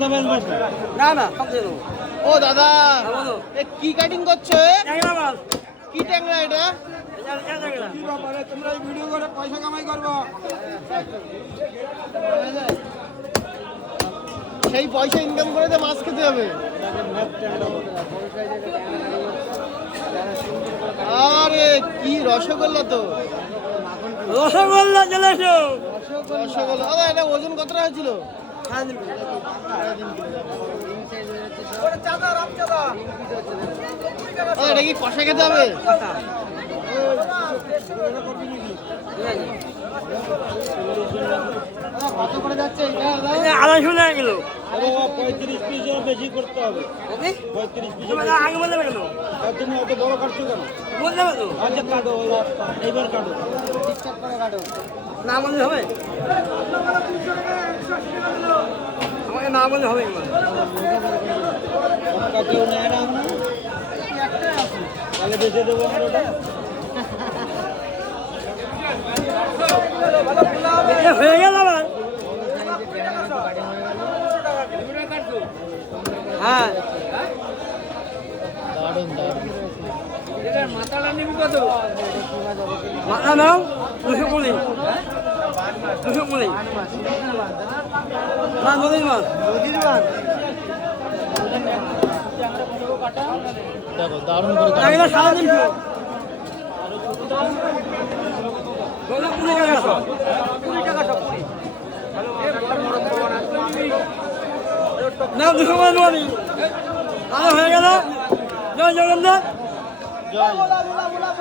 না না সব দিয়ে দেবো। ও দাদা হ্যাঁ, বলো। এ কি কাটিং করছো এ? ট্যাংরা মাছ। কি ট্যাংরা এটা? এটা ট্যাংরা। তোমরা এই ভিডিও করে পয়সা কামাই করবো। সেই পয়সা ইনকাম করে তো মাছ খেতে হবে। আরে কি রসগোল্লা তো। রসগোল্লা চলে এসো। রসগোল্লা দাদা এটা ওজন কতটা হয়েছিল? দাদা এটা কি কষা খেতে হবে? কত করে যাচ্ছে এটা দাদা? 250 টাকা কিলো। 35 পিস বেশি করতে হবে। 35 পিস আগে বলতে কেন? তুমি অত বড় কাটছো কেন? বলতে হবে তো। আচ্ছা কাটো, এইবার কাটো। ঠিকঠাক করে কাটো। না বললে হবে? আমাকে না বললে হবে কি? কেউ নেয় না এখন? তাহলে বেঁচে দেবো আমরা ওটা। হয়ে গেল আবার। হ্যাঁ দারুণ দারুণ। মাথা নাও 220 220 মাছ নদীর মাছ। দেখো দারুণ করে কাটো। এগুলো 350 20 টাকা সব। না 200 মাছ নেওয়া নেই। হয়ে গেল। জয় জগন্নাথ। জয়